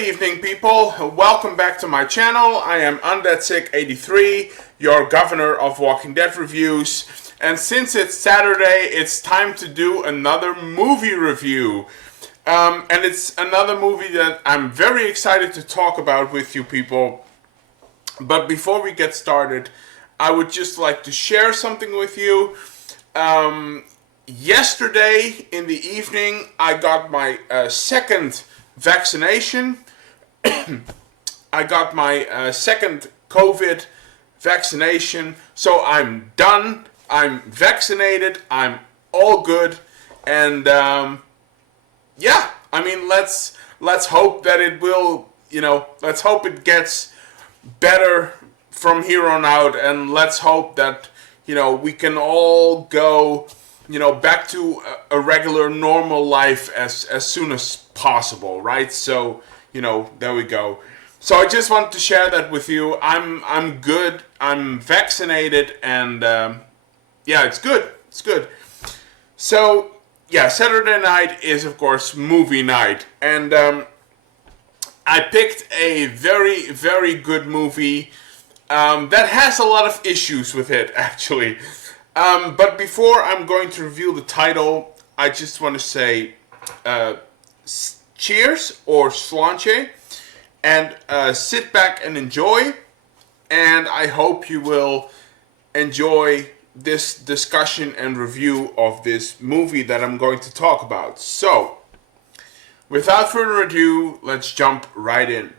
evening, people. Welcome back to my channel. I am UndeadSick83, your governor of Walking Dead reviews. And since it's Saturday, it's time to do another movie review. And it's another movie that I'm very excited to talk about with you people. But before we get started, I would just like to share something with you. Yesterday in the evening, I got my second vaccination. I got my second COVID vaccination, so I'm done. I'm vaccinated. I'm all good, and yeah. I mean, let's hope that it will. Let's hope it gets better from here on out, and let's hope that we can all go back to a regular normal life as soon as possible, right? So, there we go. So I just want to share that with you. I'm good. I'm vaccinated, and yeah, it's good. It's good. So, yeah, Saturday night is, of course, movie night, and I picked a very, very good movie that has a lot of issues with it, actually. But before I'm going to reveal the title, I just want to say cheers or sláinte, and sit back and enjoy. And I hope you will enjoy this discussion and review of this movie that I'm going to talk about. So, without further ado, let's jump right in.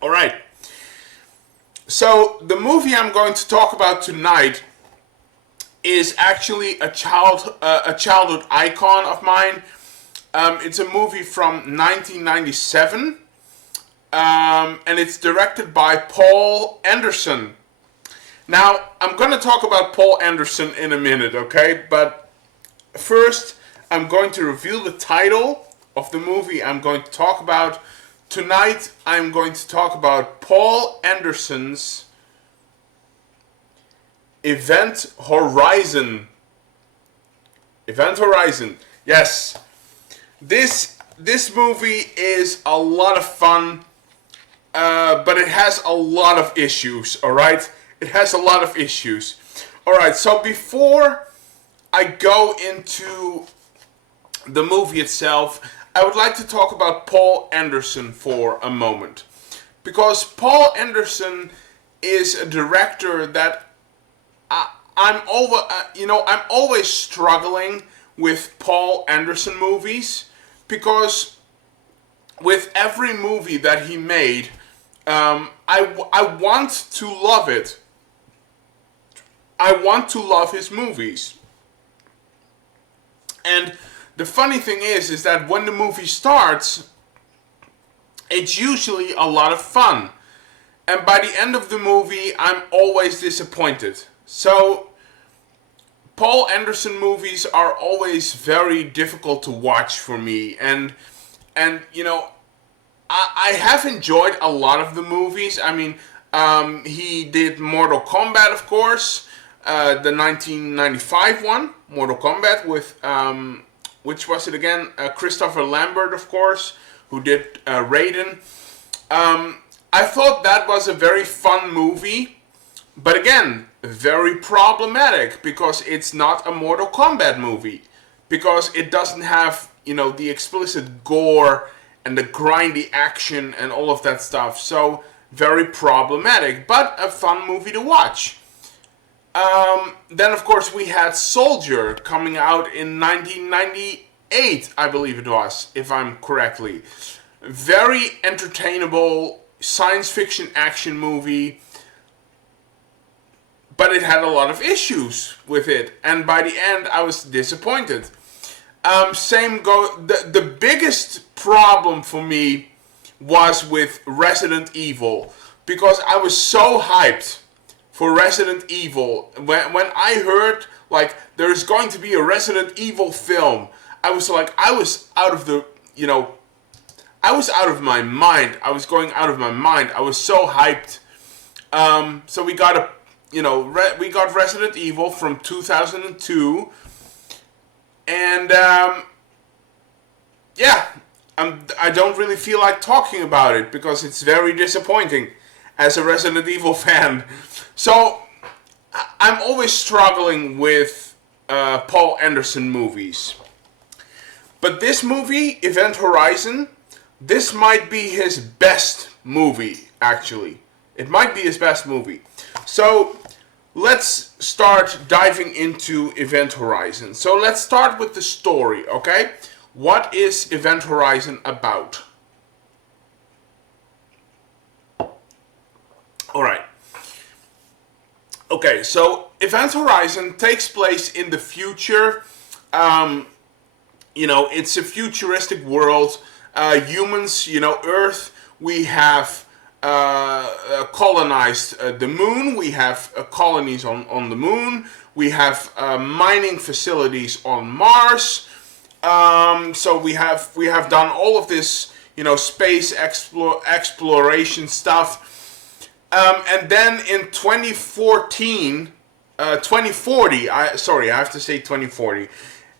All right. So the movie I'm going to talk about tonight is actually a childhood icon of mine. It's a movie from 1997, and it's directed by Paul Anderson. Now, I'm going to talk about Paul Anderson in a minute, okay? But first, I'm going to reveal the title of the movie I'm going to talk about. Tonight, I'm going to talk about Paul Anderson's Event Horizon. Event Horizon. Yes. This movie is a lot of fun, but it has a lot of issues, alright? It has a lot of issues. Alright, so before I go into the movie itself, I would like to talk about Paul Anderson for a moment, because Paul Anderson is a director that I'm always struggling with Paul Anderson movies, because with every movie that he made, I want to love it. I want to love his movies, and the funny thing is that when the movie starts, it's usually a lot of fun. And by the end of the movie, I'm always disappointed. So, Paul Anderson movies are always very difficult to watch for me. And I have enjoyed a lot of the movies. I mean, he did Mortal Kombat, of course. The 1995 one, Mortal Kombat, with... which was it again? Christopher Lambert, of course, who did Raiden. I thought that was a very fun movie, but again, very problematic, because it's not a Mortal Kombat movie, because it doesn't have, the explicit gore and the grindy action and all of that stuff. So, very problematic, but a fun movie to watch. Then, of course, we had Soldier coming out in 1998, I believe it was, if I'm correctly. Very entertainable science fiction action movie, but it had a lot of issues with it, and by the end, I was disappointed. The biggest problem for me was with Resident Evil, because I was so hyped for Resident Evil. When I heard, there's going to be a Resident Evil film, I was out of my mind. I was going out of my mind. I was so hyped. So we got we got Resident Evil from 2002. And yeah, I don't really feel like talking about it because it's very disappointing as a Resident Evil fan. So I'm always struggling with Paul Anderson movies. But this movie, Event Horizon, this might be his best movie, actually. It might be his best movie. So let's start diving into Event Horizon. So let's start with the story, okay? What is Event Horizon about? Alright. Okay, so Event Horizon takes place in the future. It's a futuristic world. Humans, Earth, we have colonized the moon. We have colonies on the moon. We have mining facilities on Mars. So we have done all of this, space exploration stuff. And then in 2040, I have to say 2040.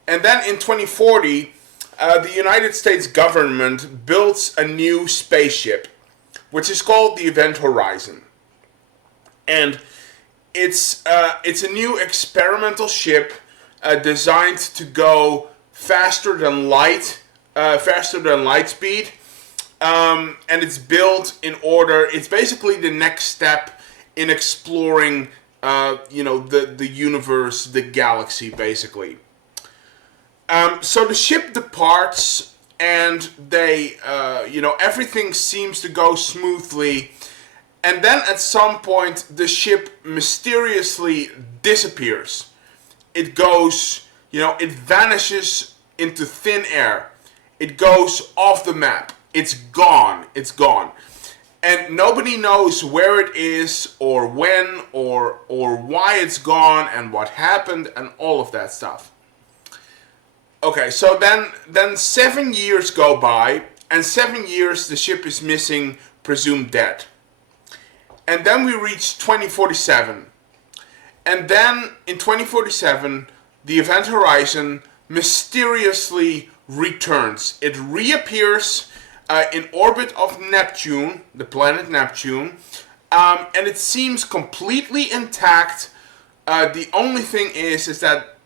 And then in 2040, the United States government builds a new spaceship, which is called the Event Horizon. And it's a new experimental ship designed to go faster than light speed. And it's built in order. It's basically the next step in exploring, the universe, the galaxy, basically. So the ship departs, and they, everything seems to go smoothly. And then at some point, the ship mysteriously disappears. It goes, it vanishes into thin air. It goes off the map. It's gone. It's gone. And nobody knows where it is, or when, or why it's gone, and what happened, and all of that stuff. Okay, so then 7 years go by, and 7 years the ship is missing, presumed dead. And then we reach 2047. And then in 2047, the Event Horizon mysteriously returns. It reappears in orbit of Neptune, the planet Neptune, and it seems completely intact. The only thing is that,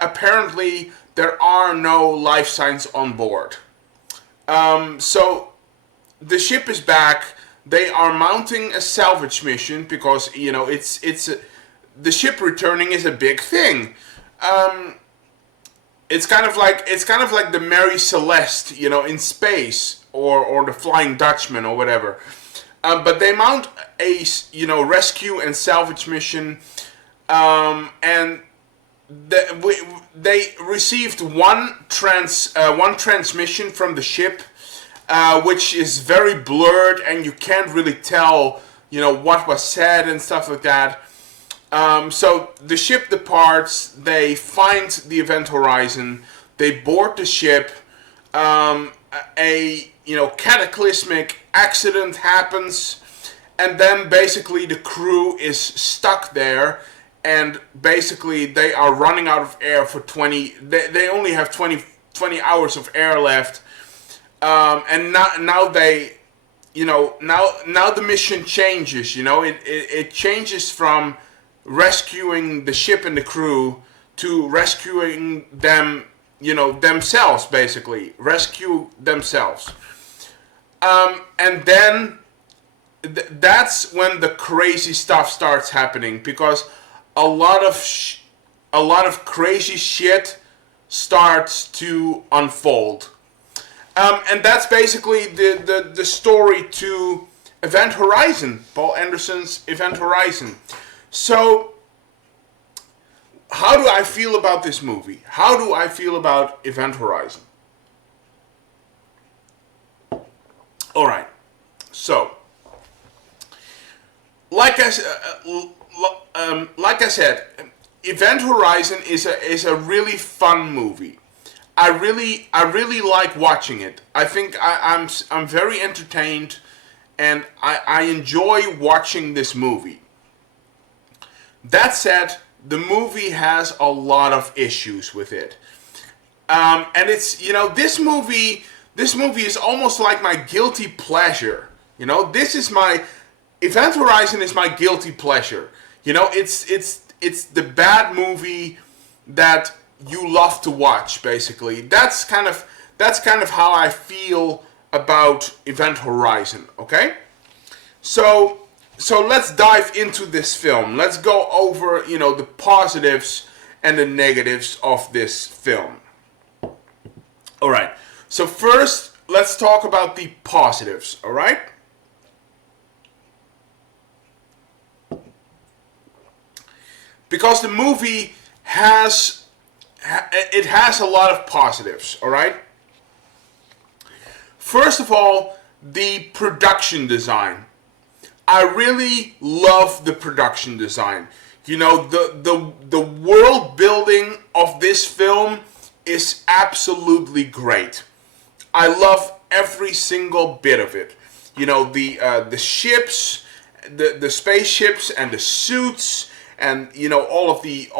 apparently there are no life signs on board. So the ship is back. They are mounting a salvage mission because the ship returning is a big thing. It's kind of like the Mary Celeste, in space, or the Flying Dutchman or whatever. But they mount a rescue and salvage mission, and they received one transmission from the ship, which is very blurred, and you can't really tell, what was said and stuff like that. So the ship departs. They find the Event Horizon. They board the ship. A cataclysmic accident happens, and then basically the crew is stuck there. And basically, they are running out of air for 20. They only have 20 hours of air left. And now they, now the mission changes. It changes from rescuing the ship and the crew to rescuing them, themselves, basically. Rescue themselves. And then that's when the crazy stuff starts happening, because a lot of crazy shit starts to unfold. And that's basically the story to Event Horizon, Paul Anderson's Event Horizon. So, how do I feel about this movie? How do I feel about Event Horizon? Alright, so, like I said, Event Horizon is a really fun movie. I really like watching it. I think I'm very entertained, and I enjoy watching this movie. That said, the movie has a lot of issues with it. And it's, this movie is almost like my guilty pleasure. This is my, Event Horizon is my guilty pleasure. It's the bad movie that you love to watch, basically. That's kind of how I feel about Event Horizon, okay? So let's dive into this film. Let's go over, the positives and the negatives of this film. All right. So first, let's talk about the positives, all right? Because the movie has a lot of positives, all right? First of all, the production design. I really love the production design. The world building of this film is absolutely great. I love every single bit of it. The ships, the spaceships and the suits, and all of the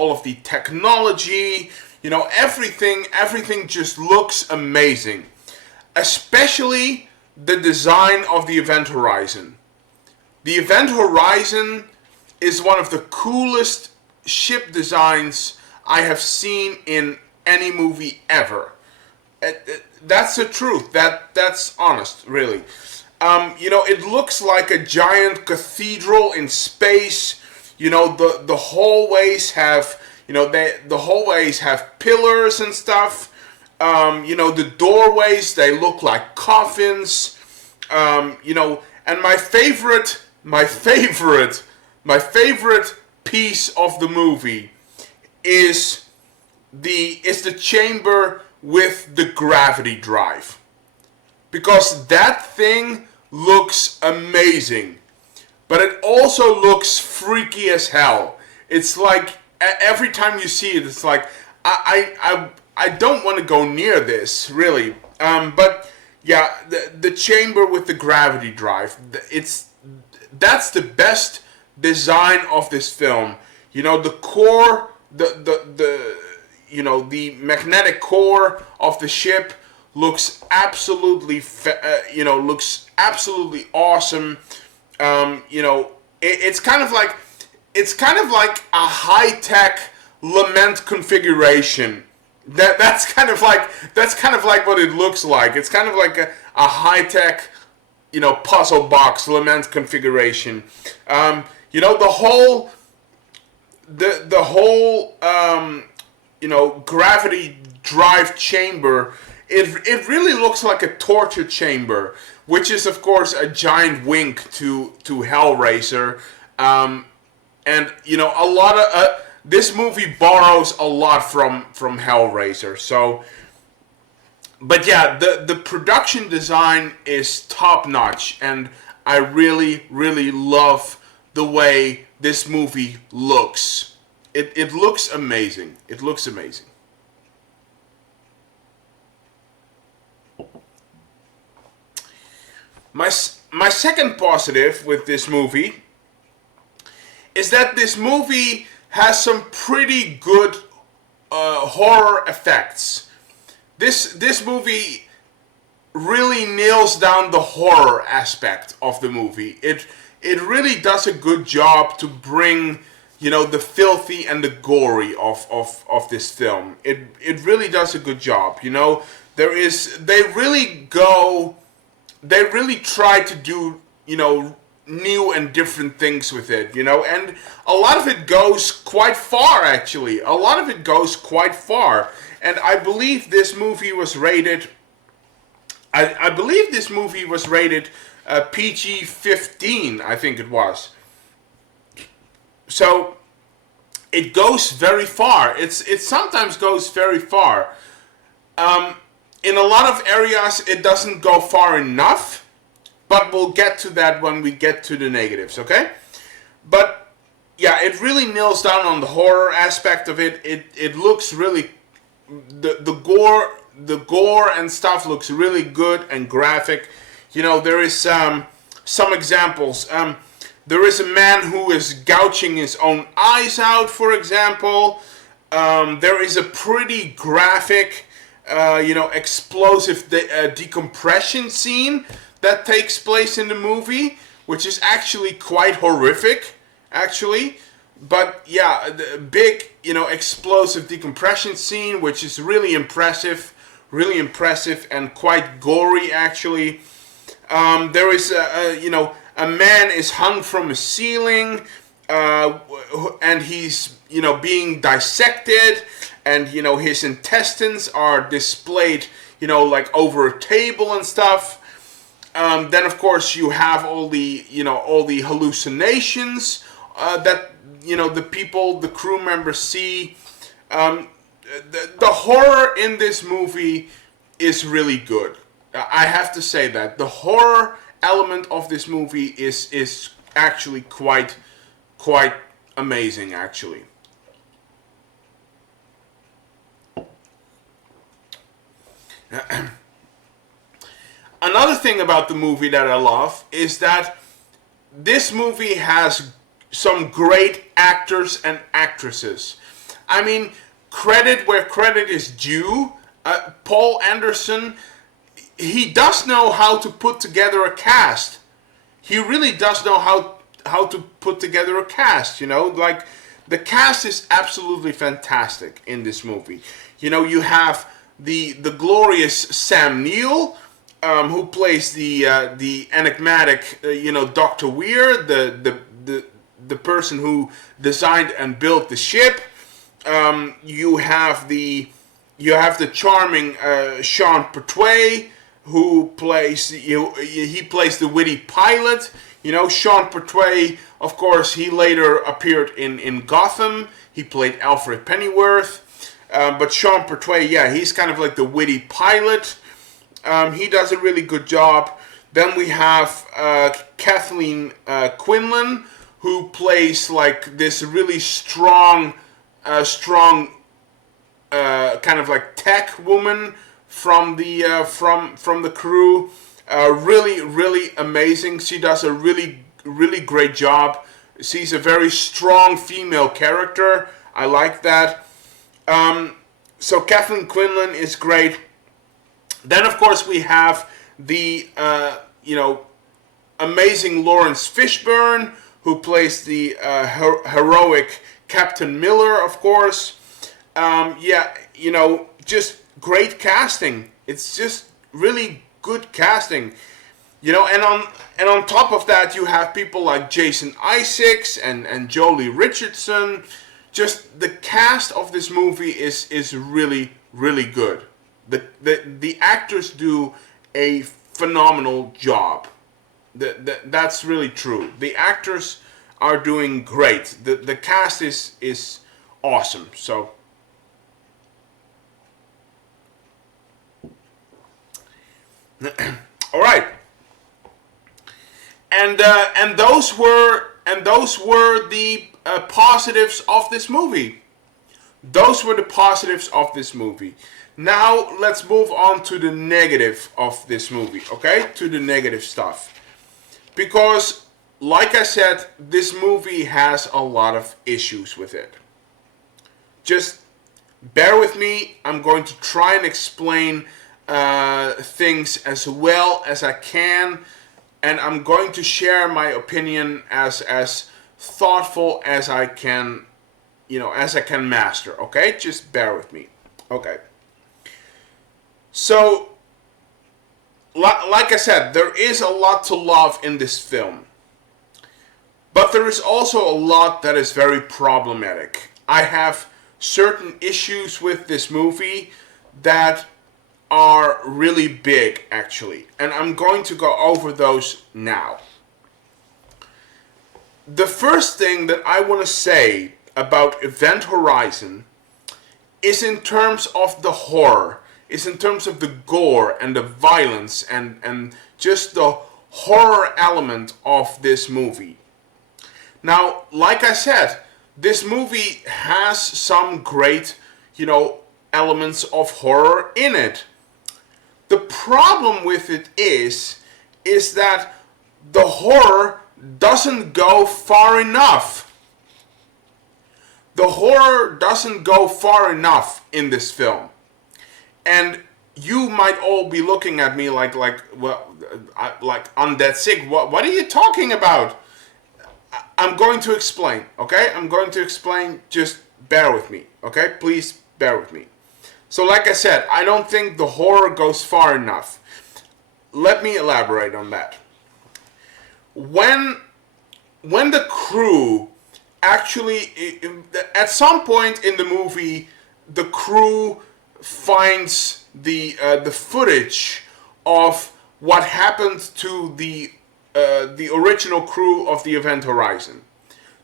technology. Everything just looks amazing. Especially the design of the Event Horizon. The Event Horizon is one of the coolest ship designs I have seen in any movie ever. That's the truth. That's honest, really. It looks like a giant cathedral in space. The hallways have the hallways have pillars and stuff. The doorways, they look like coffins. And my favorite piece of the movie is the chamber with the gravity drive. Because that thing looks amazing. But it also looks freaky as hell. It's like, every time you see it, it's like, I don't want to go near this, really. But yeah, the chamber with the gravity drive, that's the best design of this film. The core, the magnetic core of the ship looks absolutely, looks absolutely awesome. It's kind of like a high-tech Lament configuration. That's kind of like what it looks like. It's kind of like a high-tech, puzzle box Lament configuration. The whole gravity drive chamber. It really looks like a torture chamber, which is of course a giant wink to Hellraiser. And a lot of this movie borrows a lot from Hellraiser. So, but yeah, the production design is top notch, and I really love the way this movie looks. It looks amazing. It looks amazing. My second positive with this movie is that this movie has some pretty good horror effects. This movie really nails down the horror aspect of the movie. It really does a good job to bring the filthy and the gory of this film. It really does a good job. They really try to do new and different things with it, and a lot of it goes quite far, actually. A lot of it goes quite far. And I believe this movie was rated PG-15, I think it was. So it goes very far. It sometimes goes very far. In a lot of areas it doesn't go far enough, but we'll get to that when we get to the negatives, okay? But yeah, it really nails down on the horror aspect of it. It looks really, the gore and stuff looks really good and graphic. There is some examples. There is a man who is gouging his own eyes out, for example. There is a pretty graphic, explosive decompression scene that takes place in the movie, which is actually quite horrific, actually. But yeah, the big, explosive decompression scene, which is really impressive and quite gory, actually. There is a man is hung from a ceiling, and he's, being dissected, and, his intestines are displayed, like over a table and stuff. Then of course you have all the hallucinations that, the crew members see. The horror in this movie is really good. I have to say that the horror element of this movie is actually quite amazing, actually. Another thing about the movie that I love is that this movie has some great actors and actresses. I mean, credit where credit is due. Paul Anderson, he does know how to put together a cast. He really does know how to put together a cast, like the cast is absolutely fantastic in this movie. You have the glorious Sam Neill, who plays the enigmatic, Dr. Weir, the person who designed and built the ship. You have the charming Sean Pertwee, who plays he plays the witty pilot. Sean Pertwee, of course, he later appeared in Gotham. He played Alfred Pennyworth. But Sean Pertwee, yeah, he's kind of like the witty pilot. He does a really good job. Then we have Kathleen Quinlan, who plays like this really strong kind of like tech woman from the crew. Really amazing. She does a really great job. She's a very strong female character. I like that. So Kathleen Quinlan is great. Then of course we have the amazing Laurence Fishburne, who plays the heroic Captain Miller, of course. Just great casting. It's just really good casting. And on top of that, you have people like Jason Isaacs and Jolie Richardson. Just the cast of this movie is really good. The actors do a phenomenal job. That's really true. The actors are doing great. The cast is awesome. So all right. And those were the positives of this movie. Those were the positives of this movie. Now let's move on to the negative of this movie, okay? To the negative stuff. Because, like I said, this movie has a lot of issues with it. Just bear with me. I'm going to try and explain things as well as I can. And I'm going to share my opinion as thoughtful as I can, as I can master, okay? Just bear with me. Okay. So, like I said, there is a lot to love in this film. But there is also a lot that is very problematic. I have certain issues with this movie that are really big, actually. And I'm going to go over those now. The first thing that I want to say about Event Horizon is in terms of the horror, is in terms of the gore and the violence and just the horror element of this movie. Now, like I said, this movie has some great, elements of horror in it. The problem with it is that the horror doesn't go far enough. The horror doesn't go far enough in this film. And you might all be looking at me like undead sick. What are you talking about? I'm going to explain, okay? I'm going to explain. Just bear with me, okay? Please bear with me. So like I said, I don't think the horror goes far enough. Let me elaborate on that. When the crew actually, at some point in the movie, the crew finds the footage of what happened to the original crew of the Event Horizon.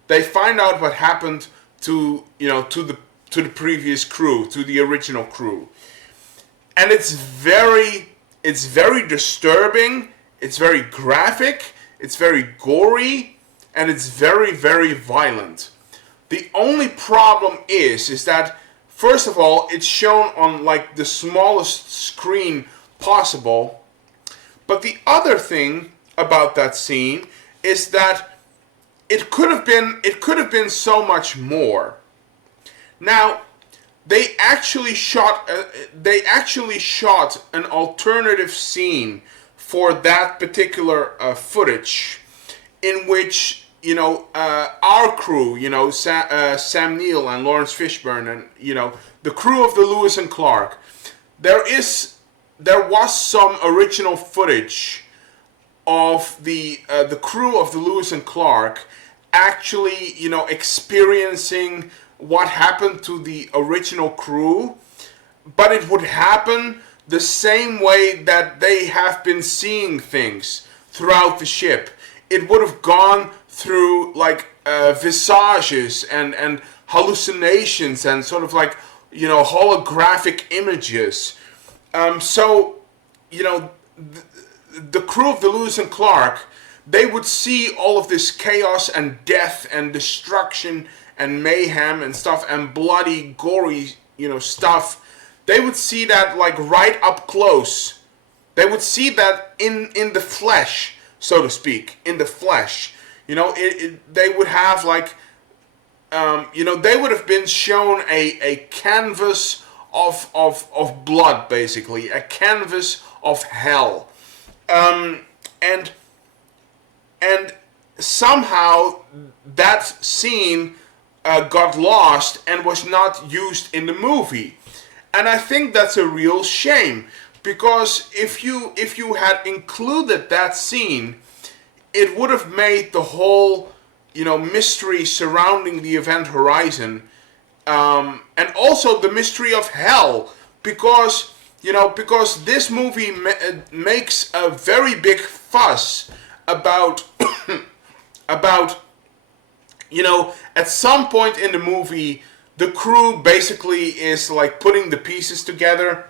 They find out what happened to the previous crew, to the original crew, and it's very disturbing. It's very graphic. It's very gory, and it's very, very violent. The only problem is that, first of all, it's shown on like the smallest screen possible. But the other thing about that scene is that it could have been so much more. Now, they actually shot an alternative scene for that particular footage, in which our crew, Sam Neill and Laurence Fishburne, and the crew of the Lewis and Clark, there was some original footage of the crew of the Lewis and Clark actually experiencing what happened to the original crew, but it would happen the same way that they have been seeing things throughout the ship. It would have gone through like visages and hallucinations and sort of like holographic images. So the crew of the Lewis and Clark, they would see all of this chaos and death and destruction and mayhem and stuff and bloody, gory, stuff. They would see that like right up close. They would see that in the flesh, so to speak, in the flesh. They would have like, they would have been shown a canvas of blood, basically, a canvas of hell, and somehow that scene got lost and was not used in the movie. And I think that's a real shame, because if you had included that scene, it would have made the whole mystery surrounding the Event Horizon, and also the mystery of hell, because this movie makes a very big fuss about at some point in the movie, the crew basically is like putting the pieces together,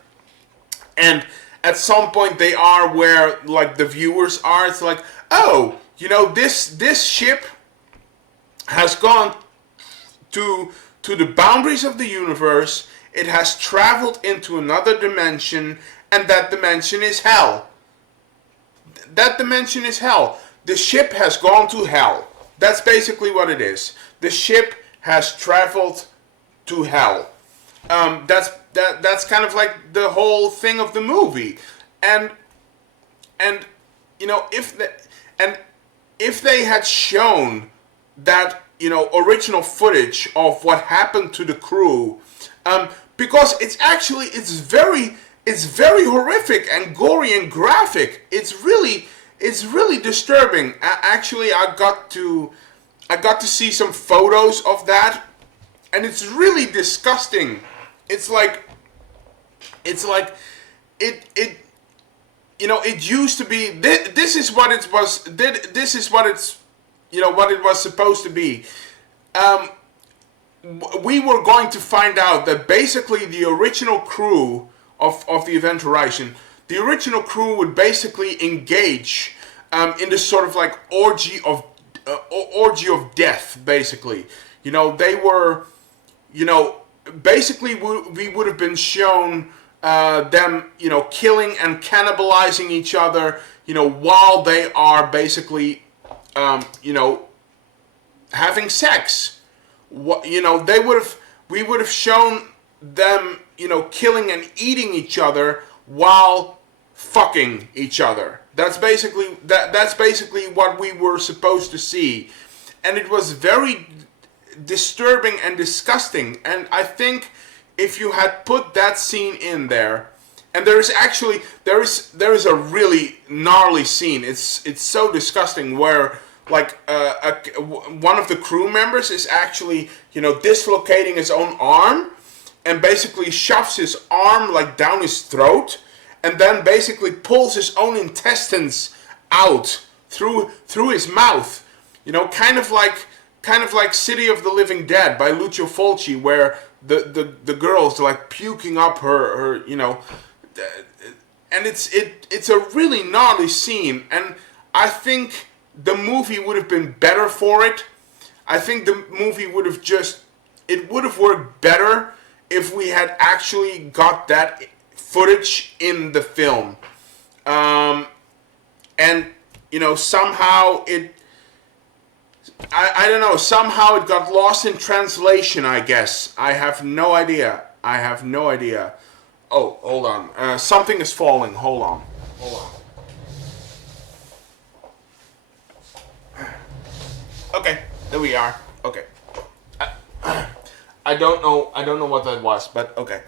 and at some point they are where like the viewers are. It's like, oh, this ship has gone to the boundaries of the universe. It has traveled into another dimension, and that dimension is hell. That dimension is hell. The ship has gone to hell. That's basically what it is. The ship has traveled to hell. That's kind of like the whole thing of the movie. And if they had shown that original footage of what happened to the crew, because it's very horrific and gory and graphic. It's really disturbing. Actually, I got to see some photos of that, and it's really disgusting. It used to be. This is what it was. This is what it's. What it was supposed to be. We were going to find out that basically the original crew of the Event Horizon, the original crew would basically engage in this sort of like orgy of death, basically. They were, basically we would have been shown them, killing and cannibalizing each other, while they are basically you know, having sex. What, you know, we would have shown them, you know, killing and eating each other while fucking each other. That's basically what we were supposed to see, and it was very disturbing and disgusting. And I think if you had put that scene in there, and there is a really gnarly scene. It's so disgusting where like one of the crew members is actually, you know, dislocating his own arm, and basically shoves his arm like down his throat, and then basically pulls his own intestines out through his mouth. You know, kind of like City of the Living Dead by Lucio Fulci, where the girl's like puking up her you know, and it's a really gnarly scene, and I think the movie would have been better for it. I think the movie would have worked better if we had actually got that footage in the film. And, you know, somehow I don't know, somehow it got lost in translation, I guess. I have no idea. Oh, hold on. Something is falling. Hold on. Okay, there we are. Okay. I don't know what that was, but okay.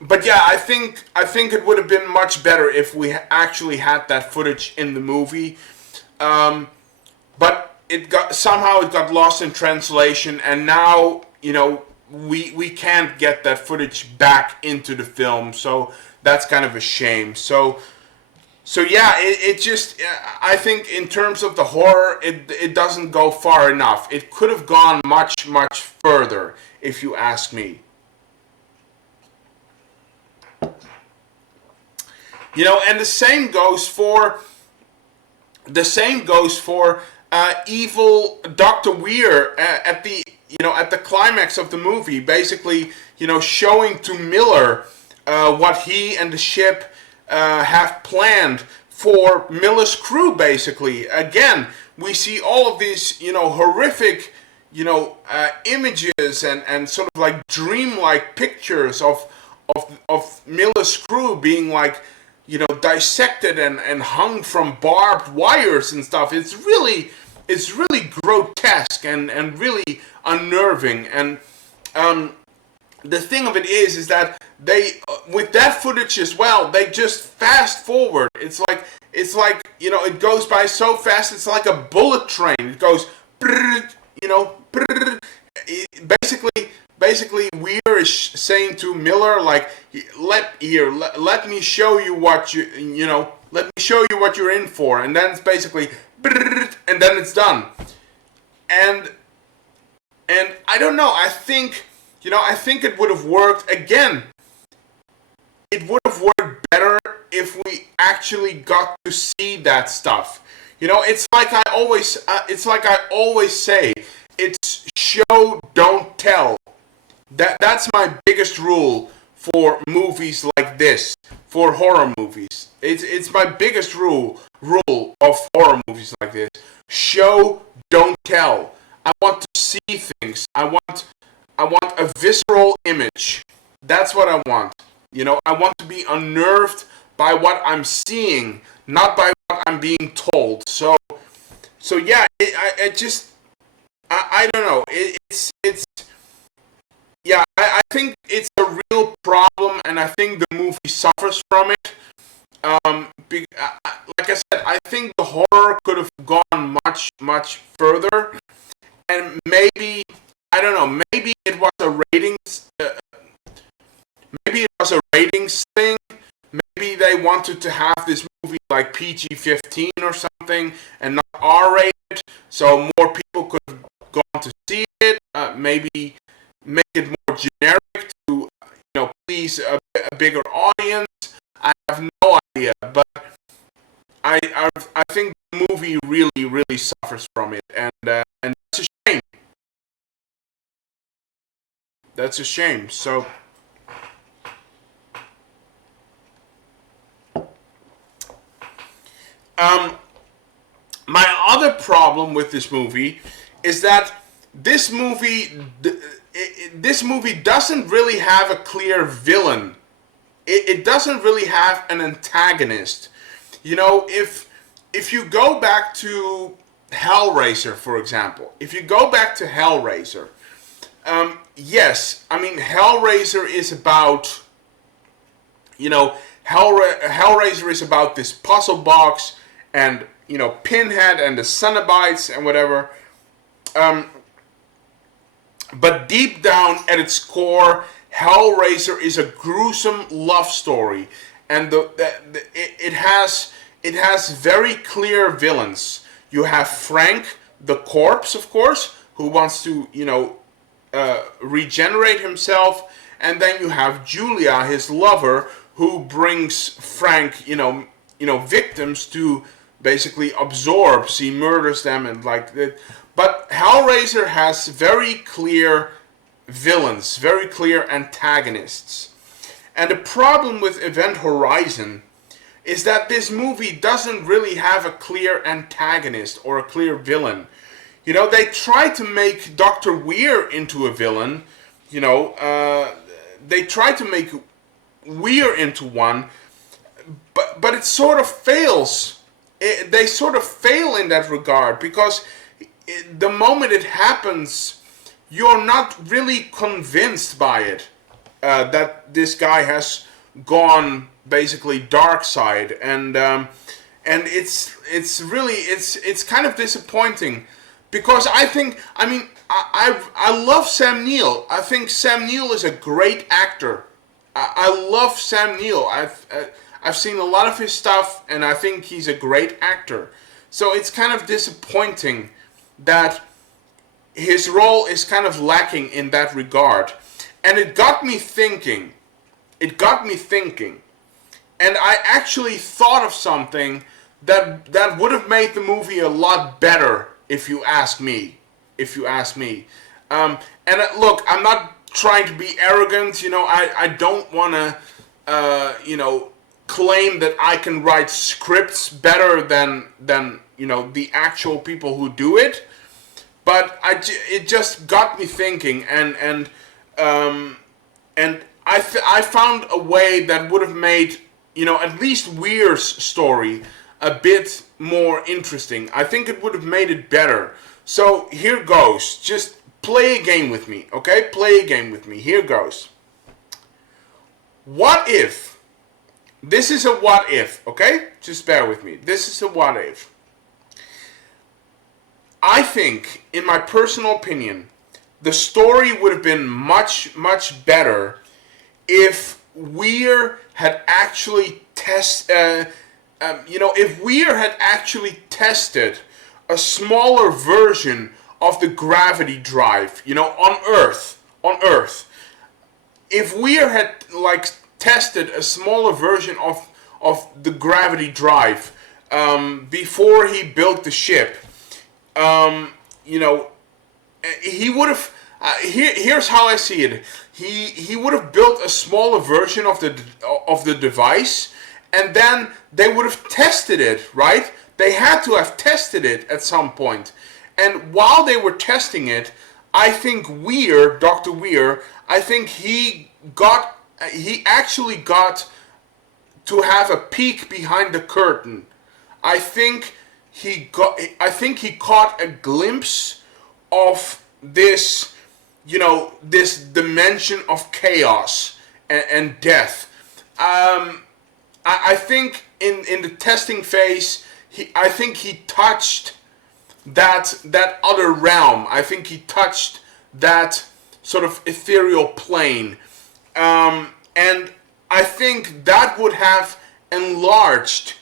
But yeah, I think it would have been much better if we actually had that footage in the movie. But it got lost in translation, and now, you know, we can't get that footage back into the film, so that's kind of a shame. So yeah, it just, I think in terms of the horror, it doesn't go far enough. It could have gone much further, if you ask me. You know, and the same goes for evil Dr. Weir at the climax of the movie, basically, you know, showing to Miller what he and the ship have planned for Miller's crew. Basically, again, we see all of these, you know, horrific, you know, images and sort of like dreamlike pictures of Miller's crew being like, you know, dissected and hung from barbed wires and stuff. It's really grotesque and really unnerving. And the thing of it is that they, with that footage as well, they just fast forward. It's like, you know, it goes by so fast. It's like a bullet train. It goes, you know, basically Weir is saying to Miller, like, let me show you what let me show you what you're in for, and then it's basically, and then it's done. And I don't know, I think it would have worked again. It would have worked better if we actually got to see that stuff. You know, it's like I always say, it's show, don't tell. That's my biggest rule for movies like this, for horror movies. It's my biggest rule of horror movies like this. Show, don't tell. I want to see things. I want a visceral image. That's what I want. You know, I want to be unnerved by what I'm seeing, not by what I'm being told. So yeah, I don't know. Yeah, I think it's a real problem, and I think the movie suffers from it. Like I said, I think the horror could have gone much further, and maybe, I don't know, maybe it was a ratings thing. Maybe they wanted to have this movie like PG-15 or something, and not R-rated, so more people could have gone to see it. Maybe make it more generic to, you know, please a bigger audience. I have no idea, but I think the movie really suffers from it, and that's a shame. That's a shame. So my other problem with this movie is that this movie doesn't really have a clear villain. It doesn't really have an antagonist. You know, if you go back to Hellraiser, for example, yes, I mean, Hellraiser is about, you know, Hellraiser is about this puzzle box and, you know, Pinhead and the Cenobites and whatever. But deep down at its core, Hellraiser is a gruesome love story, and it has very clear villains. You have Frank, the corpse, of course, who wants to, you know, regenerate himself, and then you have Julia, his lover, who brings Frank, you know, victims to basically absorb. He murders them and like that. But Hellraiser has very clear villains, very clear antagonists. And the problem with Event Horizon is that this movie doesn't really have a clear antagonist or a clear villain. You know, they try to make Dr. Weir into a villain. You know, they try to make Weir into one, but it sort of fails. They sort of fail in that regard, because the moment it happens, you're not really convinced by it, that this guy has gone basically dark side, and it's kind of disappointing, because I love Sam Neill. I think Sam Neill is a great actor. I love Sam Neill. I've seen a lot of his stuff, and I think he's a great actor. So it's kind of disappointing that his role is kind of lacking in that regard. And it got me thinking. And I actually thought of something that would have made the movie a lot better, if you ask me. And look, I'm not trying to be arrogant. You know, I don't want to, you know, claim that I can write scripts better than you know, the actual people who do it. But it just got me thinking, and I found a way that would have made, you know, at least Weir's story a bit more interesting. I think it would have made it better. So here goes. Just play a game with me, okay? Play a game with me. Here goes. What if? This is a what if, okay? Just bear with me. This is a what if. I think, in my personal opinion, the story would have been much, much better if Weir had actually if Weir had actually tested a smaller version of the gravity drive, you know, on Earth. If Weir had tested a smaller version of the gravity drive before he built the ship, you know, he would have. Here's how I see it. He would have built a smaller version of the device, and then they would have tested it, right? They had to have tested it at some point. And while they were testing it, I think Dr. Weir, I think he actually got to have a peek behind the curtain. I think he caught a glimpse of this, you know, this dimension of chaos and death. I think in the testing phase, I think he touched that other realm. I think he touched that sort of ethereal plane, and I think that would have enlarged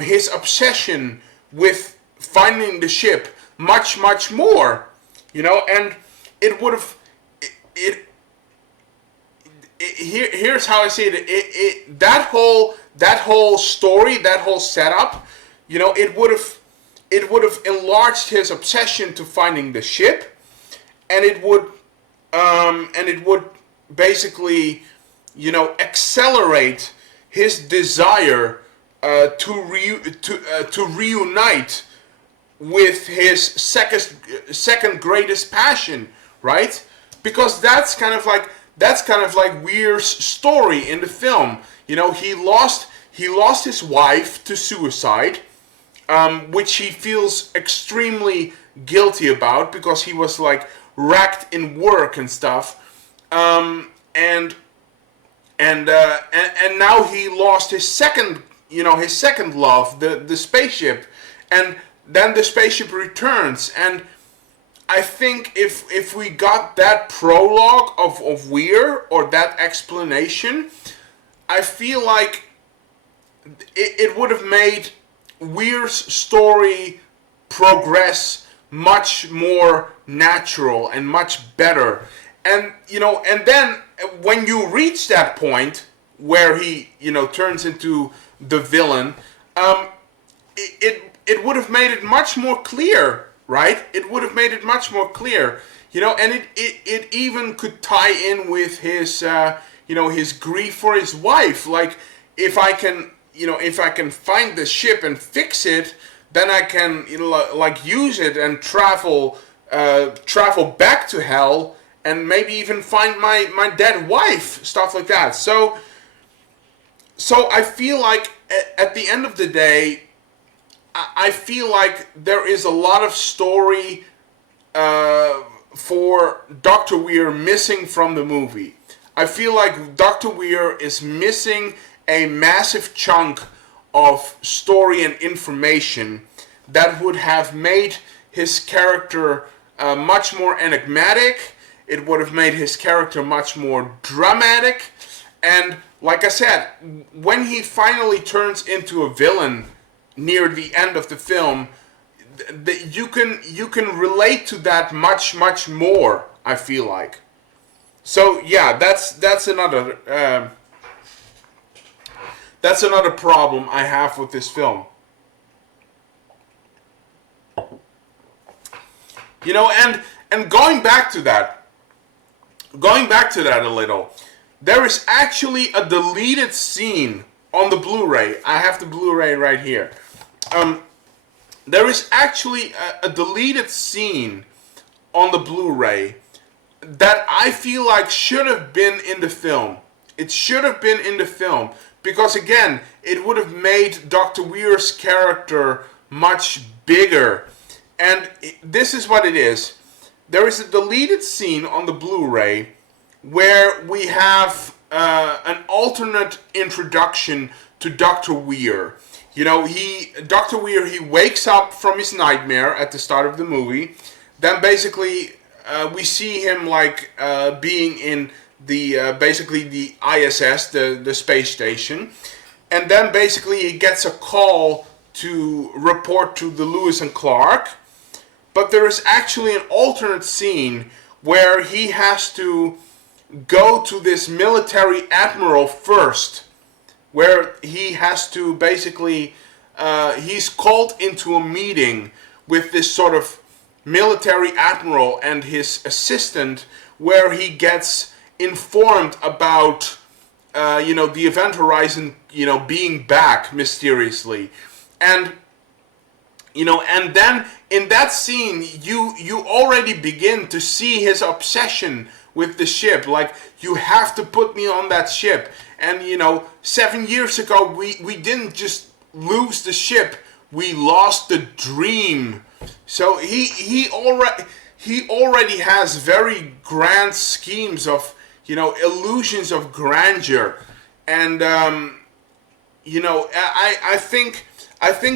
his obsession with finding the ship much, much more, you know, and it would have here's how I see it. That whole story, that whole setup, you know, it would have enlarged his obsession to finding the ship, and it would basically, you know, accelerate his desire to reunite with his second greatest passion, right? Because that's kind of like Weir's story in the film. You know, he lost his wife to suicide, which he feels extremely guilty about because he was like wrecked in work and stuff, and now he lost his second love, the spaceship, and then the spaceship returns. And I think if we got that prologue of Weir, or that explanation, I feel like it would have made Weir's story progress much more natural and much better. And and then when you reach that point where he turns into the villain, it would have made it much more clear, right? It would have made it much more clear, and it even could tie in with his his grief for his wife. Like, if I can find the ship and fix it, then I can like use it and travel back to hell, and maybe even find my dead wife, stuff like that. So I feel like at the end of the day, I feel like there is a lot of story for Dr. Weir missing from the movie. I feel like Dr. Weir is missing a massive chunk of story and information that would have made his character much more enigmatic. It would have made his character much more dramatic. And like I said, when he finally turns into a villain near the end of the film, you can relate to that much more, I feel like. So yeah, that's another problem I have with this film. And going back to that a little, there is actually a deleted scene on the Blu-ray. I have the Blu-ray right here. There is actually a deleted scene on the Blu-ray that I feel like should have been in the film. It should have been in the film because, again, it would have made Dr. Weir's character much bigger. And this is what it is. There is a deleted scene on the Blu-ray where we have an alternate introduction to Dr. Weir. Dr. Weir, he wakes up from his nightmare at the start of the movie. Then basically we see him like being in the basically the ISS, the space station. And then basically he gets a call to report to the Lewis and Clark. But there is actually an alternate scene where he has to go to this military admiral first, where he has to basically, he's called into a meeting with this sort of military admiral and his assistant, where he gets informed about, the Event Horizon, being back mysteriously. And then in that scene, you already begin to see his obsession with the ship. Like, you have to put me on that ship. And 7 years ago, we didn't just lose the ship, we lost the dream. So he already has very grand schemes of illusions of grandeur. And I think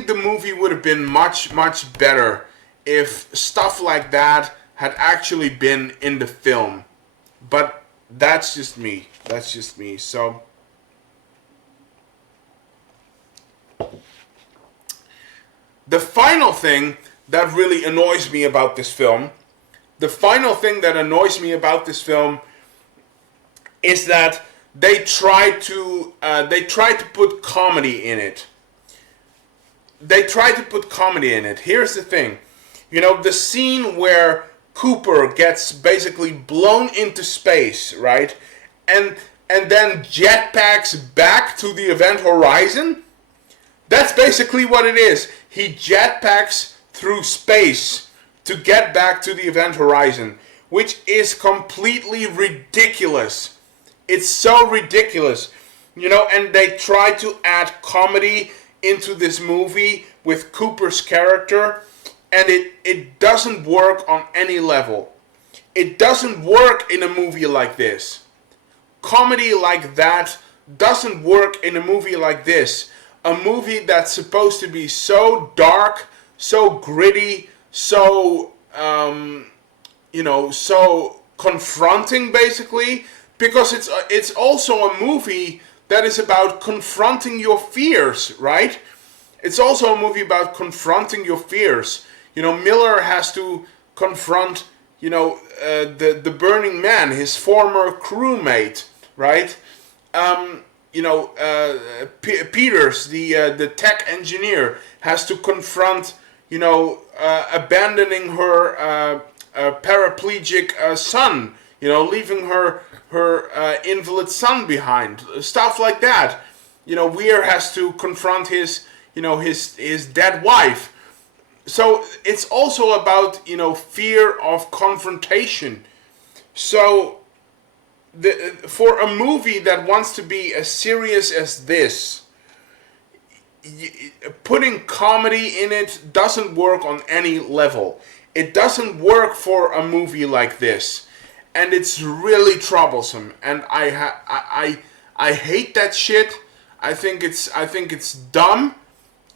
the movie would have been much better if stuff like that had actually been in the film. But that's just me. So the final thing that really annoys me about this film, is that they try to put comedy in it. Here's the thing. The scene where Cooper gets basically blown into space, right? And then jetpacks back to the Event Horizon. That's basically what it is. He jetpacks through space to get back to the event horizon, which is completely ridiculous. It's so ridiculous, you know, and they try to add comedy into this movie with Cooper's character, and it doesn't work on any level. It doesn't work in a movie like this. Comedy like that doesn't work in a movie like this. A movie that's supposed to be so dark, so gritty, so, so confronting, basically, because it's also a movie that is about confronting your fears, right? It's also a movie about confronting your fears. You know, Miller has to confront, the Burning Man, his former crewmate, right? Peters, the tech engineer, has to confront, abandoning her paraplegic son, leaving her invalid son behind, stuff like that. Weir has to confront his dead wife. So it's also about, fear of confrontation. So for a movie that wants to be as serious as this, putting comedy in it doesn't work on any level. It doesn't work for a movie like this, and it's really troublesome. And I hate that shit. I think it's dumb,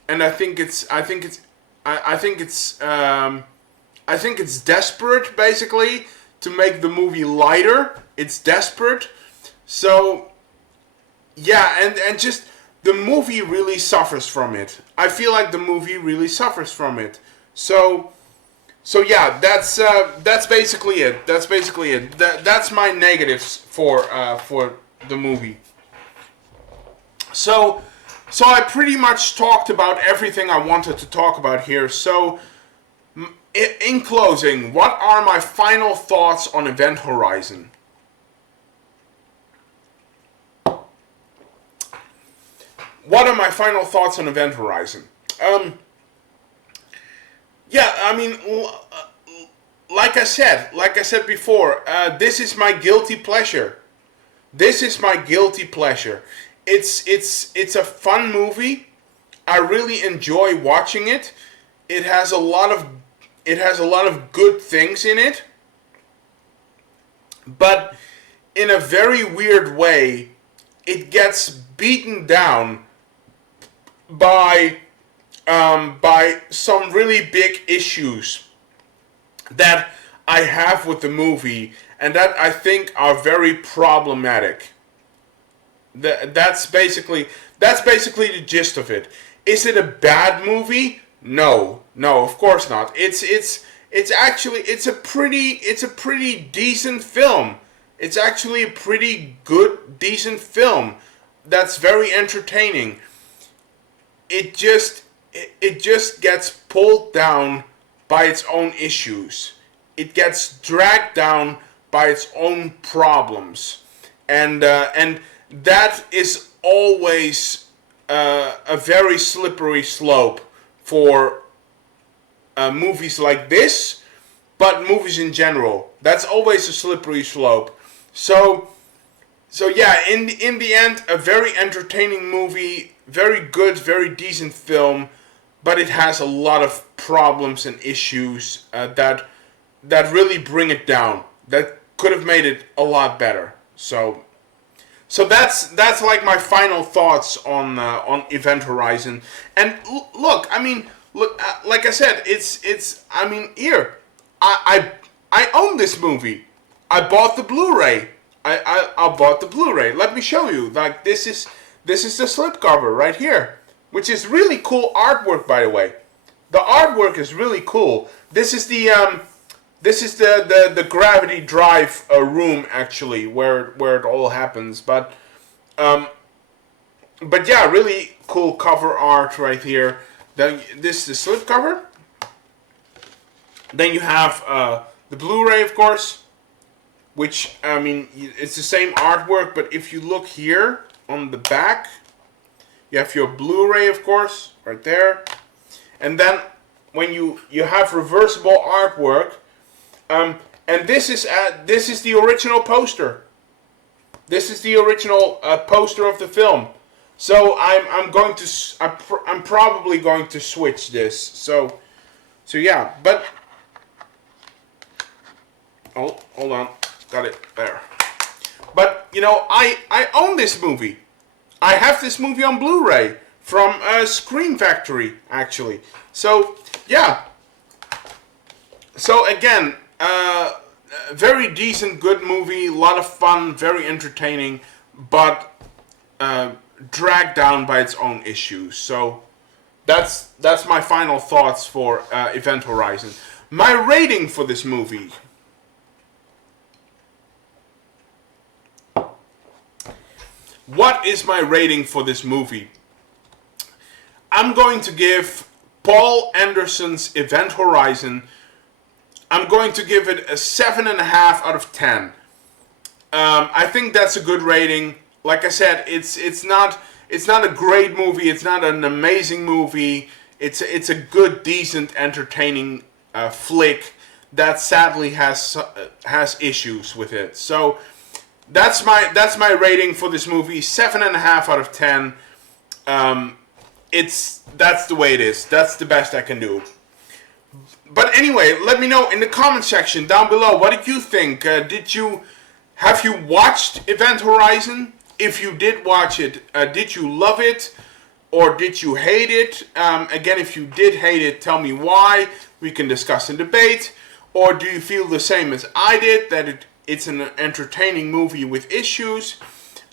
and I think it's desperate, basically, to make the movie lighter. It's desperate. So yeah, and just the movie really suffers from it. I feel like the movie really suffers from it. So yeah, that's basically it. That's basically it. That's my negatives for the movie. So I pretty much talked about everything I wanted to talk about here. So in closing, what are my final thoughts on Event Horizon? What are my final thoughts on Event Horizon? Yeah, I mean, like I said before, this is my guilty pleasure. This is my guilty pleasure. It's a fun movie. I really enjoy watching it. It has a lot of good things in it. But in a very weird way, it gets beaten down by some really big issues that I have with the movie, and that I think are very problematic. That's basically the gist of it. Is it a bad movie? No, of course not. It's a pretty decent film. It's actually a pretty good, decent film that's very entertaining. It just gets pulled down by its own issues. It gets dragged down by its own problems, and that is always a very slippery slope for movies like this, but movies in general. That's always a slippery slope. So yeah, in the end, a very entertaining movie, very good, very decent film, but it has a lot of problems and issues that really bring it down. That could have made it a lot better. So that's like my final thoughts on Event Horizon. And look, like I said, it's. I mean, here, I own this movie. I bought the Blu-ray. I bought the Blu-ray. Let me show you. Like, this is the slipcover right here, which is really cool artwork, by the way. The artwork is really cool. This is the gravity drive room, actually, where it all happens. But yeah, really cool cover art right here. Then this is the slipcover. Then you have the Blu-ray, of course, which, I mean, it's the same artwork, but if you look here on the back, you have your Blu-ray, of course, right there. And then when you have reversible artwork, and this is the original poster. This is the original poster of the film. So I'm probably going to switch this. So yeah, but oh, hold on, got it there. But you know, I own this movie. I have this movie on Blu-ray from Scream Factory, actually. So yeah. So again, very decent, good movie, a lot of fun, very entertaining, but dragged down by its own issues. So that's my final thoughts for Event Horizon. My rating for this movie. What is my rating for this movie? I'm going to give Paul Anderson's Event Horizon, I'm going to give it a 7.5 out of 10. I think that's a good rating. Like I said, it's not a great movie. It's not an amazing movie. It's a good, decent, entertaining flick that sadly has issues with it. So that's my rating for this movie. 7.5 out of 10. That's the way it is. That's the best I can do. But anyway, let me know in the comment section down below. What did you think? Have you watched Event Horizon? If you did watch it, did you love it or did you hate it? Again, if you did hate it, tell me why. We can discuss and debate. Or do you feel the same as I did, that it's an entertaining movie with issues?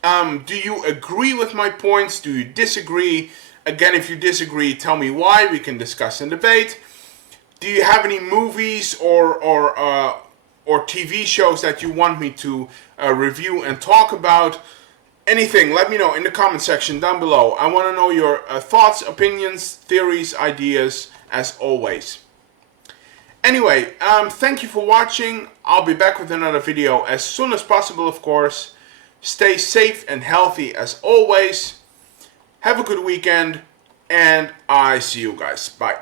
Do you agree with my points? Do you disagree? Again, if you disagree, tell me why. We can discuss and debate. Do you have any movies or TV shows that you want me to review and talk about? Anything, let me know in the comment section down below. I want to know your thoughts, opinions, theories, ideas, as always. Anyway, thank you for watching. I'll be back with another video as soon as possible, of course. Stay safe and healthy as always. Have a good weekend, and I see you guys. Bye.